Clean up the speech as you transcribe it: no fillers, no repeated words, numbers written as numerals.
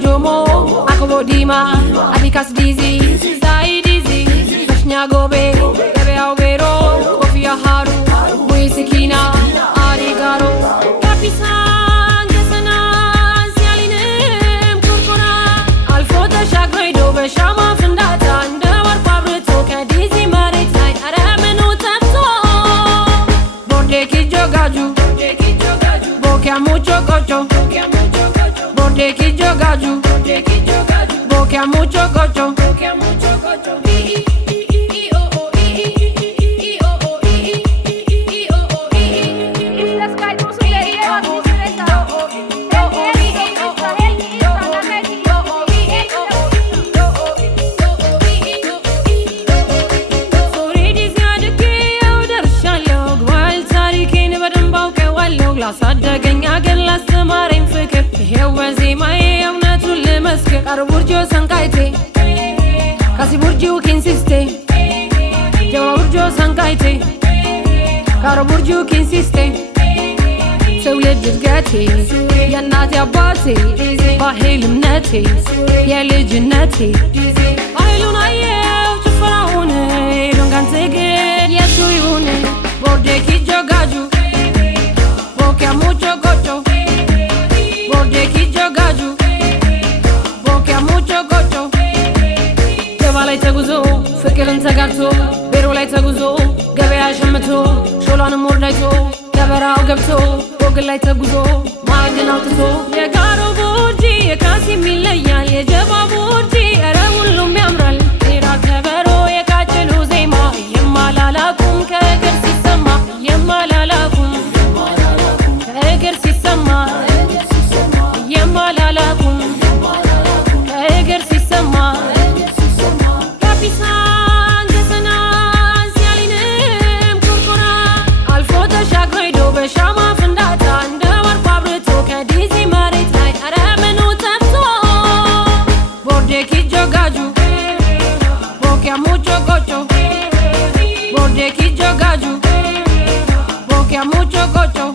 Jomo, Akobodima, Adikas Dizi, Zaidizi, Fashnya Gobe, Bebe Aubero, Kofia Haru, Muisikina, Arigaro, Kapisan, Gesana, Zialinem, Kurkona, Alfota Shagredo, Beshama Fundata, and our Pabreto, Kadizi Maritai, Arameno Tato, Bordeki Jogaju, Bokia Mucho Gocho, Bordeki Jogaju, Bokia mucho gocho, Bokia mucho gocho. ላሳደገኝ አገር ላስተማረኝ ፍቅር ይሄው በዜማዬ እውነቱን ልመስክር አርቡርጆ ሰንቃይቴ ካሲቡርጂው ኪንሲስቴ ጀዋቡርጆ ሰንቃይቴ ካርቡርጂው ኪንሲስቴ ትውልድ እድገቴ የእናቴ አባቴ ባህል እምነቴ የልጅነቴ ባህሉን አየው ጭፈራውን ዶንጋን ትግል የሱ ይሁን ቦርዴኪ ጆጋጁ Bokia mucho gocho, Bordeki Jogaju, Bokia mucho gocho. Jabalai taguzo, Fikirin tagarto, Berolai taguzo, Gabea shamato, Sholan mordaito, Gabarao gabto, Bogalai taguzo, Margin autoto, Yagaro Borgi, Yakasi Milaya, Yajaba Borgi, Arawulum Yamral, Irakavero, Yakachelu Zema, Yamalala kum Kagar Sisama, Yamalala kum. Eger sisama, yemalalakum. Eger sisama, kapisan gesana, zialinem kurkona. Alfota shagredo beshama fundata, ndawar pabreto kadizi maritai aramenu tapto. Bordeki jogaju, bokia mucho gocho. Bordeki jogaju, bokia mucho gocho.